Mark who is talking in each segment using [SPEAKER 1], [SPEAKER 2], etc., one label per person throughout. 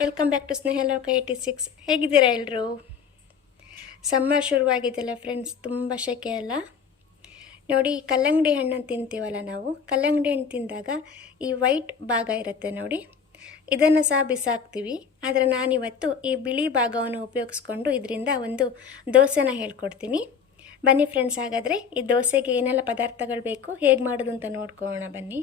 [SPEAKER 1] Welcome back to ಸ್ನೇಹ ಲೋಕ eighty six ಹೇಗಿದ್ದೀರಾ ಎಲ್ಲರೂ ಸಮ್ಮರ್ ಶುರುವಾಗಿದೆಯಲ್ಲ ಫ್ರೆಂಡ್ಸ್ ತುಂಬ ಶೆಕೆ ಅಲ್ಲ? ನೋಡಿ, ಕಲ್ಲಂಗಡಿ ಹಣ್ಣನ್ನು ತಿಂತೀವಲ್ಲ ನಾವು, ಕಲ್ಲಂಗಡಿ ಹಣ್ಣು ತಿಂದಾಗ ಈ ವೈಟ್ ಭಾಗ ಇರುತ್ತೆ ನೋಡಿ. ಇದನ್ನು ಸಹ ಬಿಸಾಕ್ತೀವಿ, ಆದರೆ ನಾನಿವತ್ತು ಈ ಬಿಳಿ ಭಾಗವನ್ನು ಉಪಯೋಗಿಸ್ಕೊಂಡು ಇದರಿಂದ ಒಂದು ದೋಸೆನ ಹೇಳ್ಕೊಡ್ತೀನಿ. ಬನ್ನಿ ಫ್ರೆಂಡ್ಸ್ ಹಾಗಾದರೆ ಈ ದೋಸೆಗೆ ಏನೆಲ್ಲ ಪದಾರ್ಥಗಳು ಬೇಕು, ಹೇಗೆ ಮಾಡೋದು ಅಂತ ನೋಡ್ಕೊಳ್ಳೋಣ ಬನ್ನಿ.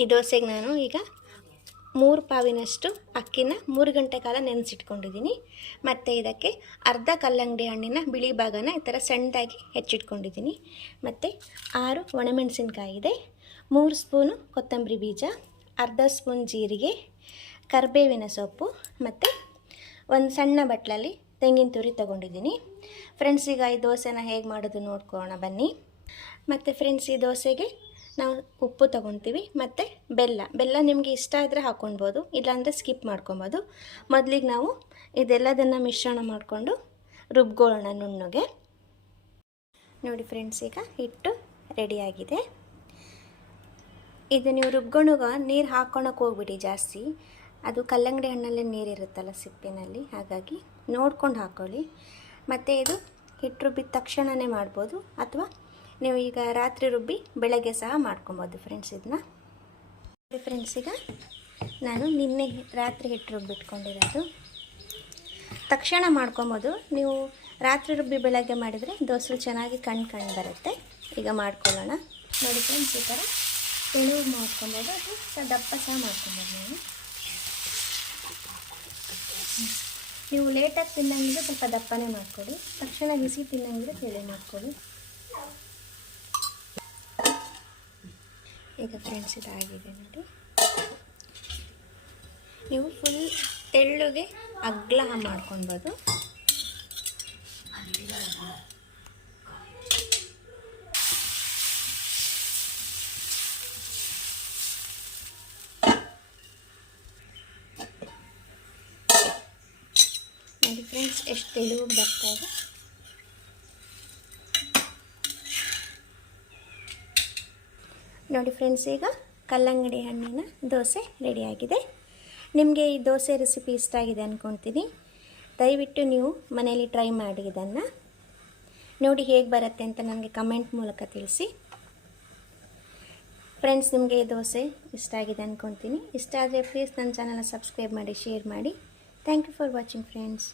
[SPEAKER 1] ಈ ದೋಸೆಗೆ ನಾನು ಈಗ ಮೂರು ಪಾವಿನಷ್ಟು ಅಕ್ಕಿನ ಮೂರು ಗಂಟೆ ಕಾಲ ನೆನೆಸಿಟ್ಕೊಂಡಿದ್ದೀನಿ. ಮತ್ತು ಇದಕ್ಕೆ ಅರ್ಧ ಕಲ್ಲಂಗಡಿ ಹಣ್ಣಿನ ಬಿಳಿ ಭಾಗನ ಈ ಥರ ಸಣ್ಣದಾಗಿ ಹೆಚ್ಚಿಟ್ಕೊಂಡಿದ್ದೀನಿ. ಮತ್ತು ಆರು ಒಣಮೆಣಸಿನ್ಕಾಯಿ ಇದೆ. ಮೂರು ಸ್ಪೂನು ಕೊತ್ತಂಬರಿ ಬೀಜ, ಅರ್ಧ ಸ್ಪೂನ್ ಜೀರಿಗೆ, ಕರಿಬೇವಿನ ಸೊಪ್ಪು, ಮತ್ತು ಒಂದು ಸಣ್ಣ ಬಟ್ಲಲ್ಲಿ ತೆಂಗಿನ ತುರಿ ತೊಗೊಂಡಿದ್ದೀನಿ. ಫ್ರೆಂಡ್ಸ್, ಈಗ ಈ ದೋಸೆನ ಹೇಗೆ ಮಾಡೋದು ನೋಡ್ಕೊಳ್ಳೋಣ ಬನ್ನಿ. ಮತ್ತು ಫ್ರೆಂಡ್ಸ್, ಈ ದೋಸೆಗೆ ನಾವು ಉಪ್ಪು ತೊಗೊತೀವಿ ಮತ್ತು ಬೆಲ್ಲ. ಬೆಲ್ಲ ನಿಮಗೆ ಇಷ್ಟ ಆದರೆ ಹಾಕ್ಕೊಳ್ಬೋದು ಇಲ್ಲಾಂದರೆ ಸ್ಕಿಪ್ ಮಾಡ್ಕೊಬೋದು ಮೊದಲಿಗೆ ನಾವು ಇದೆಲ್ಲದನ್ನು ಮಿಶ್ರಣ ಮಾಡಿಕೊಂಡು ರುಬ್ಕೊಳ್ಳೋಣ ನುಣ್ಣಗೆ. ನೋಡಿ ಫ್ರೆಂಡ್ಸ್, ಈಗ ಹಿಟ್ಟು ರೆಡಿಯಾಗಿದೆ ಇದು ನೀವು ರುಬ್ಕೊಂಡಾಗ ನೀರು ಹಾಕ್ಕೊಳಕ್ಕೆ ಹೋಗ್ಬಿಡಿ ಜಾಸ್ತಿ. ಅದು ಕಲ್ಲಂಗಡಿ ಹಣ್ಣಲ್ಲೇ ನೀರಿರುತ್ತಲ್ಲ ಸಿಪ್ಪಿನಲ್ಲಿ, ಹಾಗಾಗಿ ನೋಡ್ಕೊಂಡು ಹಾಕ್ಕೊಳ್ಳಿ ಮತ್ತು ಇದು ಹಿಟ್ಟು ರುಬ್ಬಿದ ತಕ್ಷಣವೇ ಮಾಡ್ಬೋದು, ಅಥವಾ ನೀವು ಈಗ ರಾತ್ರಿ ರುಬ್ಬಿ ಬೆಳಗ್ಗೆ ಸಹ ಮಾಡ್ಕೊಬೋದು ಫ್ರೆಂಡ್ಸ್ ಇದನ್ನ. ಫ್ರೆಂಡ್ಸ್ ಈಗ ನಾನು ನಿನ್ನೆ ರಾತ್ರಿ ಹಿಟ್ಟು ರುಬ್ಬಿಟ್ಕೊಂಡಿರೋದು. ತಕ್ಷಣ ಮಾಡ್ಕೊಬೋದು. ನೀವು ರಾತ್ರಿ ರುಬ್ಬಿ ಬೆಳಗ್ಗೆ ಮಾಡಿದರೆ ದೋಸೆ ಚೆನ್ನಾಗಿ ಕಣ್ಣು ಕಣ್ಣು ಬರುತ್ತೆ. ಈಗ ಮಾಡ್ಕೊಳ್ಳೋಣ. ನೋಡಿ ಫ್ರೆಂಡ್ಸ್ ಈ ಥರ ತೆಳು ಮಾಡ್ಕೊಬೋದು. ಅದು ಸಹ ದಪ್ಪ ಸಹ ಮಾಡ್ಕೊಬೋದು ನೀವು. ನೀವು ಲೇಟಾಗಿ ತಿನ್ನಂಗಿದ್ರೆ ಸ್ವಲ್ಪ ದಪ್ಪನೇ ಮಾಡ್ಕೊಳ್ಳಿ. ತಕ್ಷಣ ಬಿಸಿ ತಿನ್ನಂಗಿದ್ರೆ ತೆಳು ಮಾಡ್ಕೊಳ್ಳಿ. ಈಗ ಫ್ರೆಂಡ್ಸ್ ಇದಾಗಿದೆ ನೋಡಿ. ನೀವು ಫುಲ್ ತೆಳ್ಳುಗೆ ಅಗ್ಲ ಮಾಡ್ಕೊಳ್ಬೋದು. ನೋಡಿ ಫ್ರೆಂಡ್ಸ್ ಎಷ್ಟು ತೆಳುವು ಬರ್ತಾ ಇದೆ. ನೋಡಿ ಫ್ರೆಂಡ್ಸ್ ಈಗ ಕಲ್ಲಂಗಡಿ ಹಣ್ಣಿನ ದೋಸೆ ರೆಡಿಯಾಗಿದೆ ನಿಮಗೆ ಈ ದೋಸೆ ರೆಸಿಪಿ ಇಷ್ಟ ಆಗಿದೆ ಅಂದ್ಕೊಳ್ತೀನಿ ದಯವಿಟ್ಟು ನೀವು ಮನೆಯಲ್ಲಿ ಟ್ರೈ ಮಾಡಿ ಇದನ್ನು. ನೋಡಿ ಹೇಗೆ ಬರುತ್ತೆ ಅಂತ ನನಗೆ ಕಮೆಂಟ್ ಮೂಲಕ ತಿಳಿಸಿ. ಫ್ರೆಂಡ್ಸ್ ನಿಮಗೆ ಈ ದೋಸೆ ಇಷ್ಟ ಆಗಿದೆ ಅಂದ್ಕೊತೀನಿ ಇಷ್ಟ ಆದರೆ ಪ್ಲೀಸ್ ನನ್ನ ಚಾನಲ್ನ ಸಬ್ಸ್ಕ್ರೈಬ್ ಮಾಡಿ ಶೇರ್ ಮಾಡಿ. Thank you for watching friends